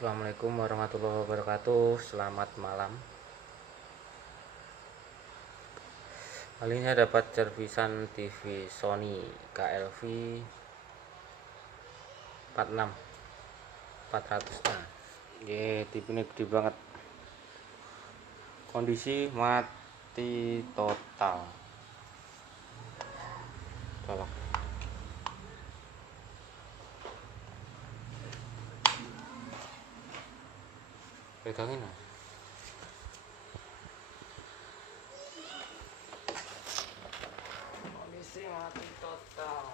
Assalamualaikum warahmatullahi wabarakatuh. Selamat malam. Kali ini saya dapat servisan TV Sony KLV 46 400. Nah, TV ini gede banget. Kondisi mati total. Tolong. Pegangin, Mas. Kondisi mati total.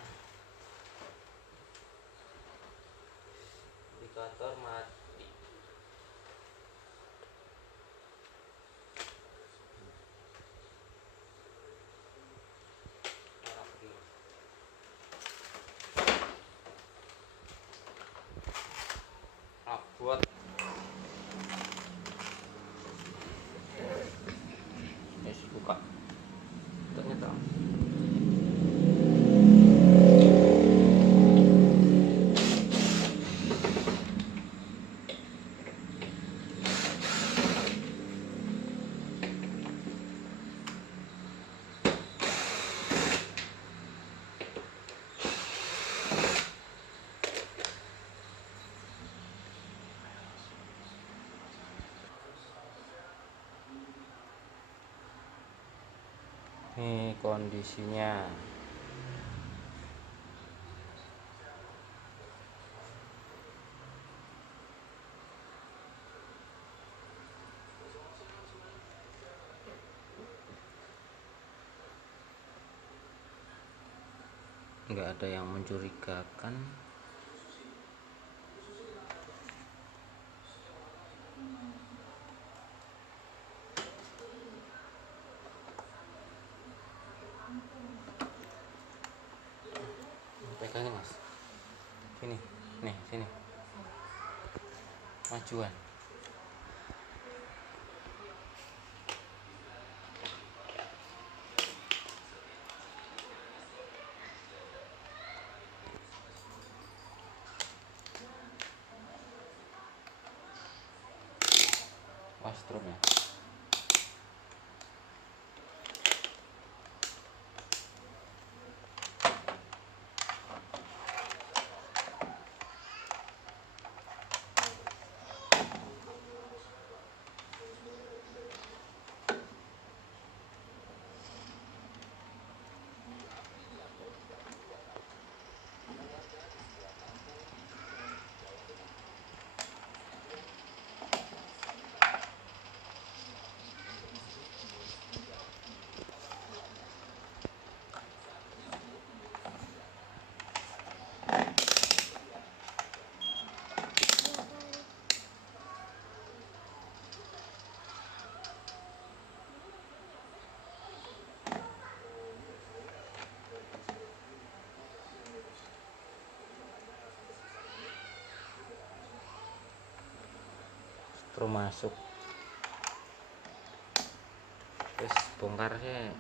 Indikator mati. Buat buka ternyata ini kondisinya. Nggak ada yang mencurigakan. Pegangin, Mas. Sini, nih, sini. Majuan. Wastrumnya. Terus masuk. Terus bongkarnya.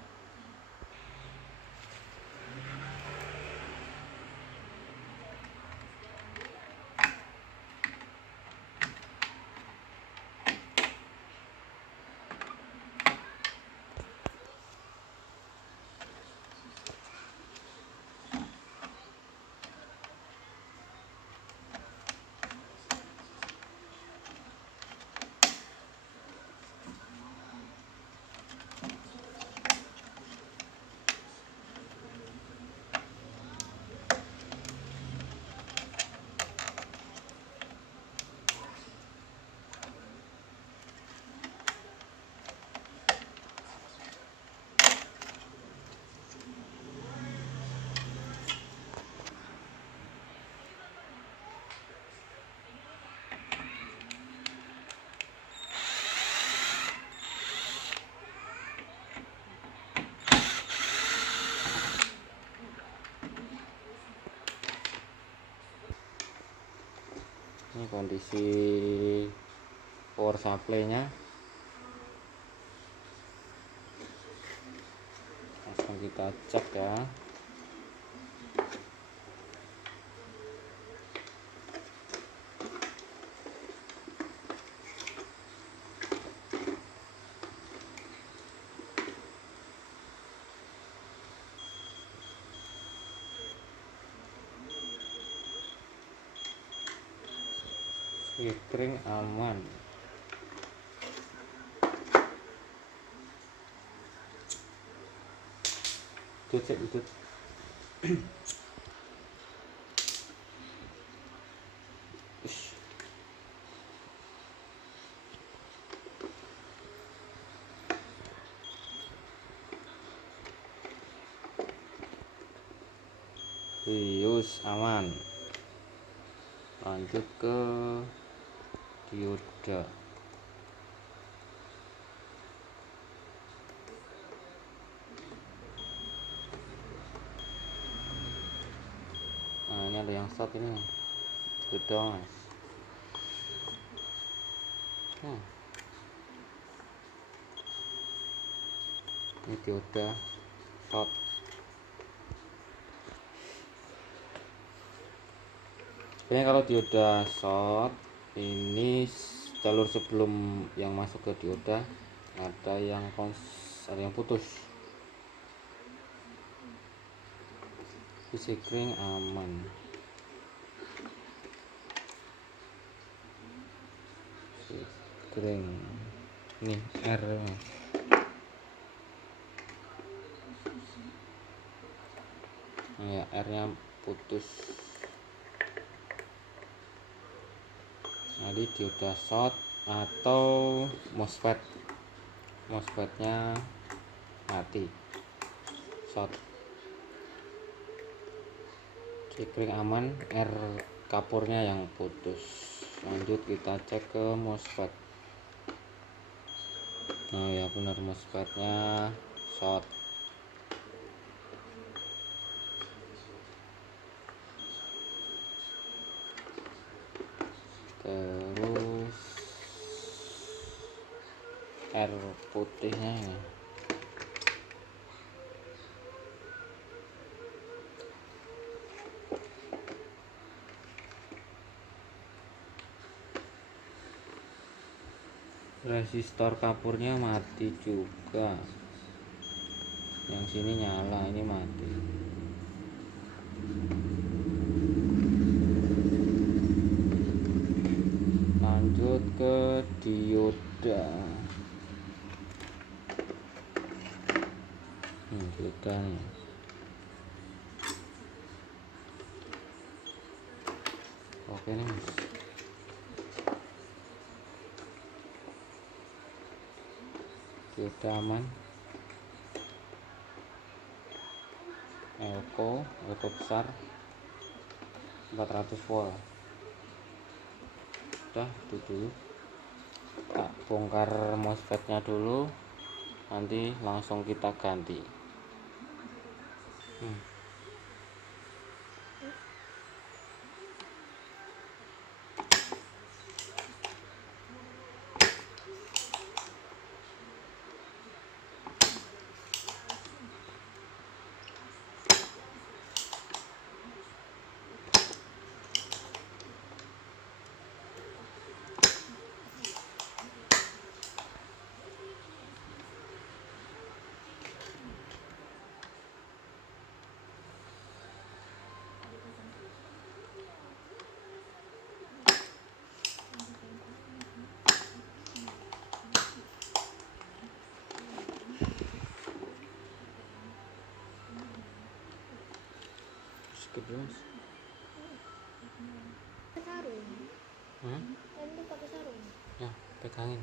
Ini kondisi power supply-nya. Langsung kita cek ya. Kering aman. Tutut. Bius aman. Lanjut ke dioda. Nah, ini ada yang short ini. Gedong, Mas. Ini dioda short. Sebenarnya kalau dioda short ini jalur sebelum yang masuk ke dioda ada yang putus. Isi kering aman. Kering nih R ya, R nya putus. Jadi dioda short atau MOSFET-nya mati, short. Kering aman, R kapurnya yang putus. Lanjut kita cek ke MOSFET. Nah ya benar, MOSFET-nya short. Terus R putihnya ini. Resistor kapurnya mati juga. Yang sini nyala, ini mati. Lanjut ke dioda. Dioda nih. Oke nih, Mas. Dioda aman. Elko besar 400 volt. Udah itu dulu. Tak bongkar MOSFET-nya dulu, nanti langsung kita ganti. Terus sarung. Itu pakai sarung. Ya, pegangin.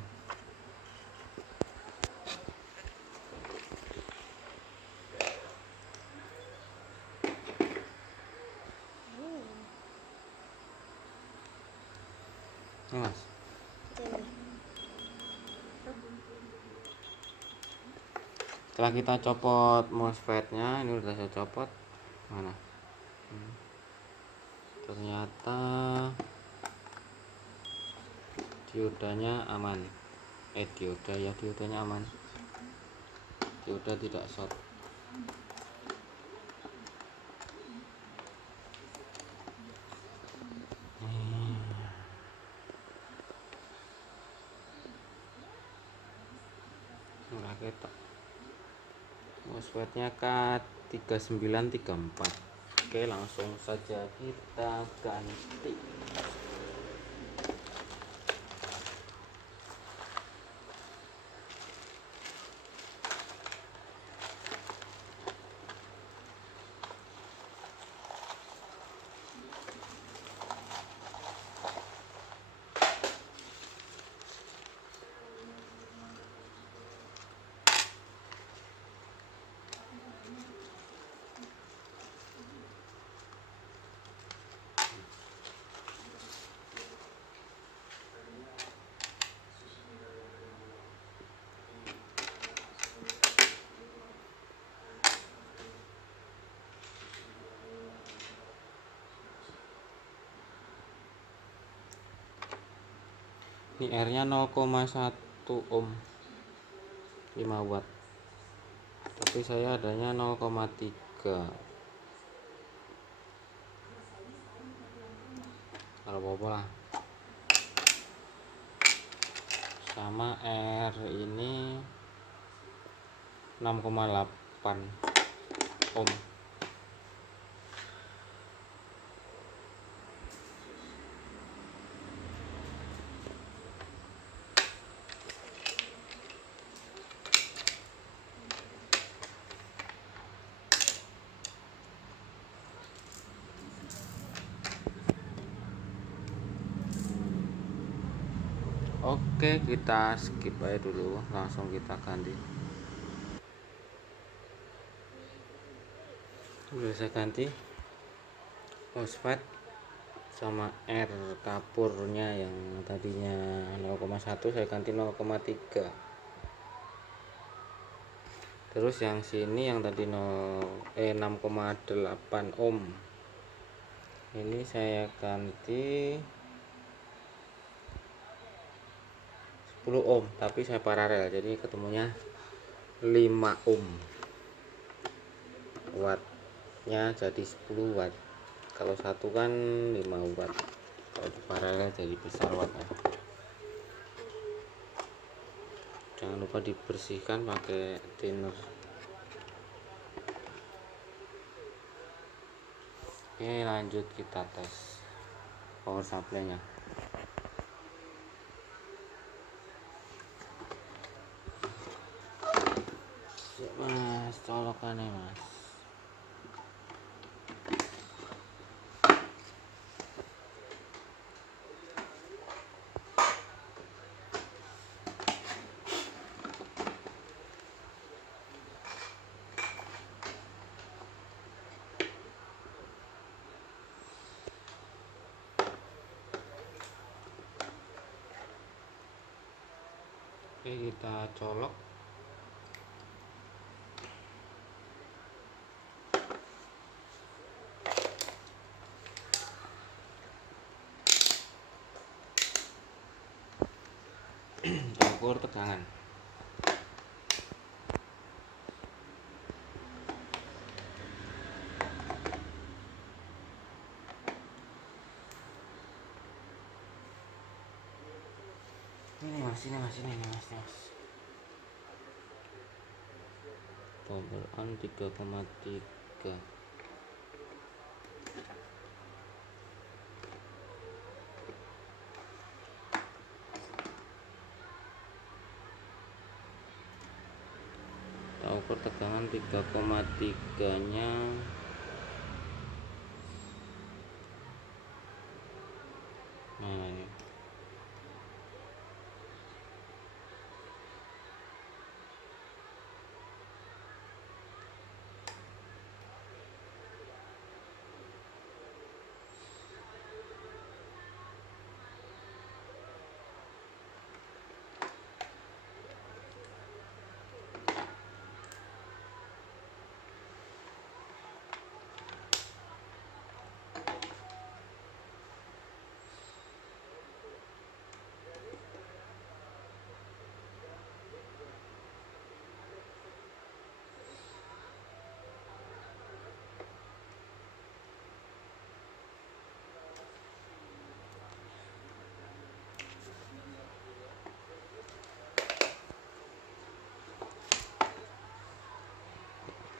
Ini, Mas. Setelah kita copot MOSFET-nya, ini udah saya copot. Mana? Ternyata diodanya aman. Diodanya aman. Dioda tidak short. MOSFET-nya K3934. Oke, langsung saja kita ganti. Ini R nya 0,1 ohm 5 watt, tapi saya adanya 0,3. kalau apa lah. Sama R ini 6,8 ohm. Oke, kita skip aja dulu, langsung kita ganti. Udah saya ganti MOSFET sama R kapurnya yang tadinya 0,1 saya ganti 0,3. Terus yang sini yang tadi 6,8 ohm ini saya ganti 10 ohm, tapi saya paralel jadi ketemunya 5 ohm. Wattnya jadi 10 watt. Kalau satu kan 5 watt, kalau paralel jadi besar wattnya. Jangan lupa dibersihkan pakai thinner. Oke, lanjut kita tes power supply nya. Mas, colokannya mas. Oke, kita colok. Ukur tegangan. Ini mas, ini mas, ini mas. Tombol on 3,3. Kita ukur tegangan 3,3 nya. Nah, ini.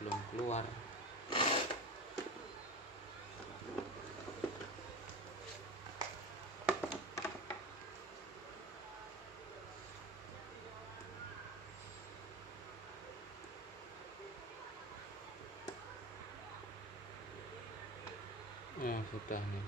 Belum keluar. Ya sudah nih.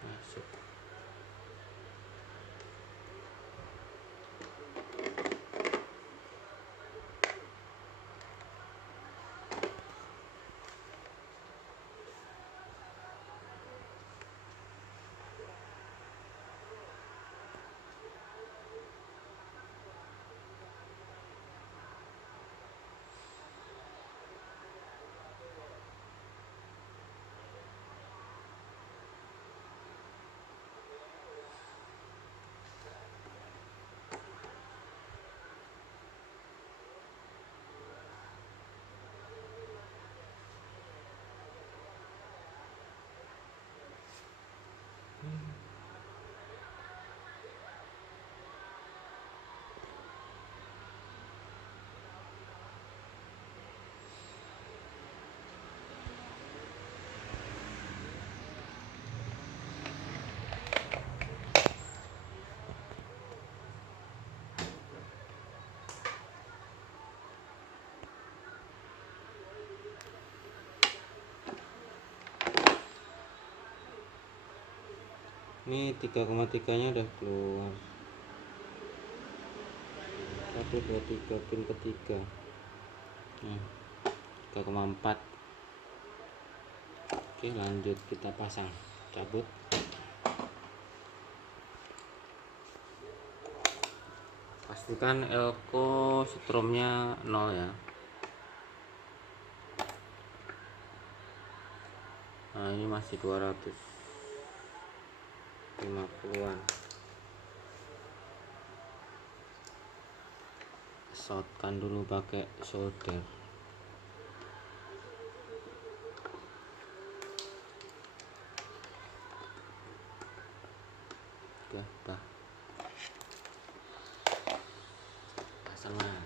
Masuk. Ini 3,3 nya udah keluar. 1 2 3 pin ketiga. 3,4. Oke, lanjut kita pasang. Cabut. Pastikan elko stromnya 0 ya. Nah, ini masih 250-an. Shotkan dulu pakai solder. Oke, udah. Pasang mas.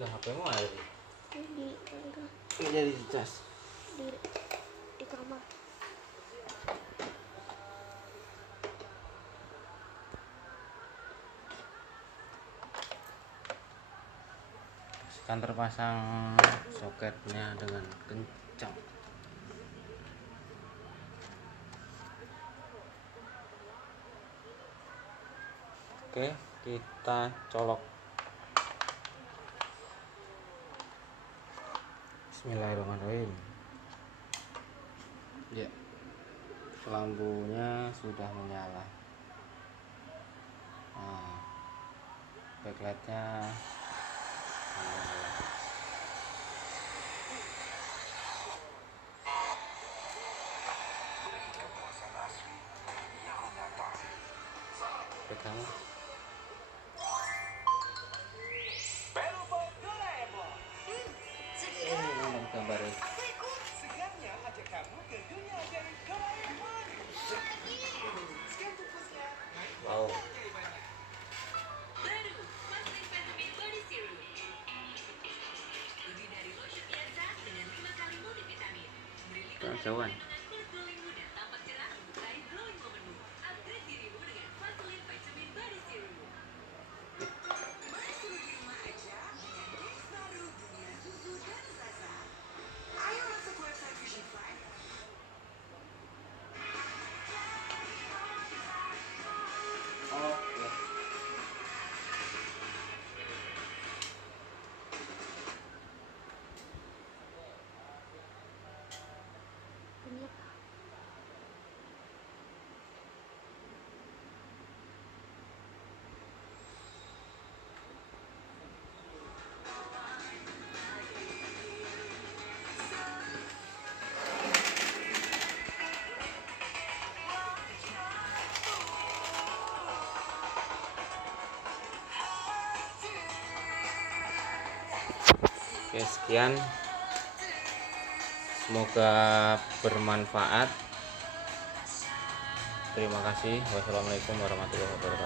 Lah, HP-mu ada Di jadi di cas. di kamar. Kan terpasang soketnya dengan kencang. Oke, kita colok. Bismillahirrahmanirrahim. Ya, lampunya sudah menyala. Nah, backlightnya menyala. Pegang. Gambarnya. Segarnya ajak kamu ke dunia dari Doraemon. Scan bungkusnya. Wow. Baru, Vaseline Vitamin Body Serum. Lebih dari lotion biasa dengan 5 kali multivitamin. Beri lingkungan Jauhan. dengan kulit glowing muda tampak cerah untuk raih glowing momenmu. Upgrade dirimu dengan Vaseline Vitamin Body Serum. Masih di rumah aja dengan games baru dunia susu dan Zaza. Ayo masuk website Fusion Fly. Oke. Ini apa? Oke, sekian. Semoga bermanfaat. Terima kasih. Wassalamualaikum warahmatullahi wabarakatuh.